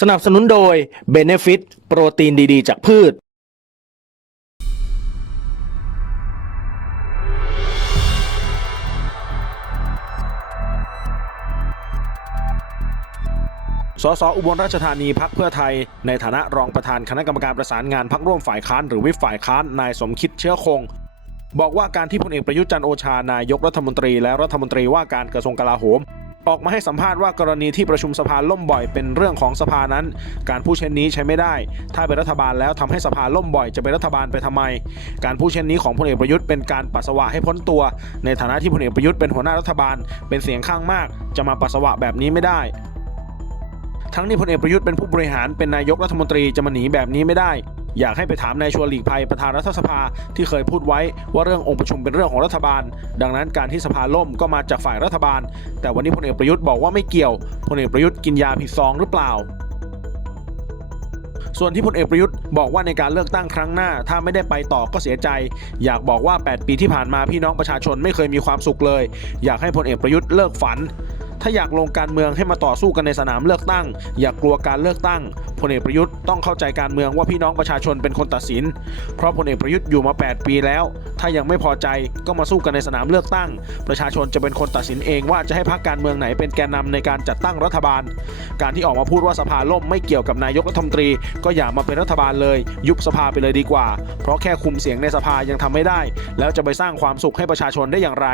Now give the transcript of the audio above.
สนับสนุนโดย Benefit โปรตีนดีๆ จากพืช สสอุบลราชธานีพักเพื่อไทย ในฐานะรองประธานคณะกรรมการประสานงานพักร่วมฝ่ายค้านหรือวิฝ่ายค้านนายสมคิดเชื้อคง บอกว่าการที่พลเอกประยุทธ์จันโอชานายกรัฐมนตรีและรัฐมนตรีว่าการกระทรวงกลาโหม ออกมาให้สัมภาษณ์ว่ากรณีที่ประชุมสภาล่มบ่อยเป็นเรื่องของสภานั้น การพูดเช่นนี้ใช้ไม่ได้ ถ้าเป็นรัฐบาลแล้วทำให้สภาล่มบ่อยจะเป็นรัฐบาลไปทำไม การพูดเช่นนี้ของพลเอกประยุทธ์เป็นการปัสสาวะให้พ้นตัว ในฐานะที่พลเอกประยุทธ์เป็นหัวหน้ารัฐบาล เป็นเสียงข้างมาก จะมาปัสสาวะแบบนี้ไม่ได้ทั้งนี้พลเอกประยุทธ์เป็นผู้บริหารเป็นนายกรัฐมนตรีจะมาหนีแบบนี้ไม่ได้ อยากให้ไปถามนายชวนหลีกภัยประธานรัฐสภาที่เคยพูดไว้ว่าเรื่ององค์ประชุมเป็นเรื่องของรัฐบาล ดังนั้นการที่สภาล่มก็มาจากฝ่ายรัฐบาล แต่วันนี้พลเอกประยุทธ์บอกว่าไม่เกี่ยวพลเอกประยุทธ์กินยาผิดซองหรือเปล่าส่วนที่พลเอกประยุทธ์บอกว่าในการเลือกตั้งครั้งหน้า ถ้าไม่ได้ไปต่อก็เสียใจ อยากบอกว่า 8 ปีที่ผ่านมาพี่น้องประชาชนไม่เคยมีความสุขเลย อยากให้พลเอกประยุทธ์เลิกฝัน ถ้าอยากลงการเมืองให้มาต่อสู้กันในสนามเลือกตั้ง อย่ากกลัวการเลือกตั้งพลเอกประยุทธ์ต้องเข้าใจการเมืองว่าพี่น้องประชาชนเป็นคนตัดสิน เพราะพลเอกประยุทธ์อยู่มา 8 ปีแล้ว ถ้ายังไม่พอใจก็มาสู้กันในสนามเลือกตั้ง ประชาชนจะเป็นคนตัดสินเองว่าจะให้พรรคการเมืองไหนเป็นแกนนำในการจัดตั้งรัฐบาล การที่ออกมาพูดว่าสภาล่มไม่เกี่ยวกับนายกรัฐมนตรี ก็อย่ามาเป็นรัฐบาลเลย ยุบสภาไปเลยดีกว่า เพราะแค่คุมเสียงในสภายังทำไม่ได้ แล้วจะไปสร้างความสุขให้ประชาชนได้อย่างไร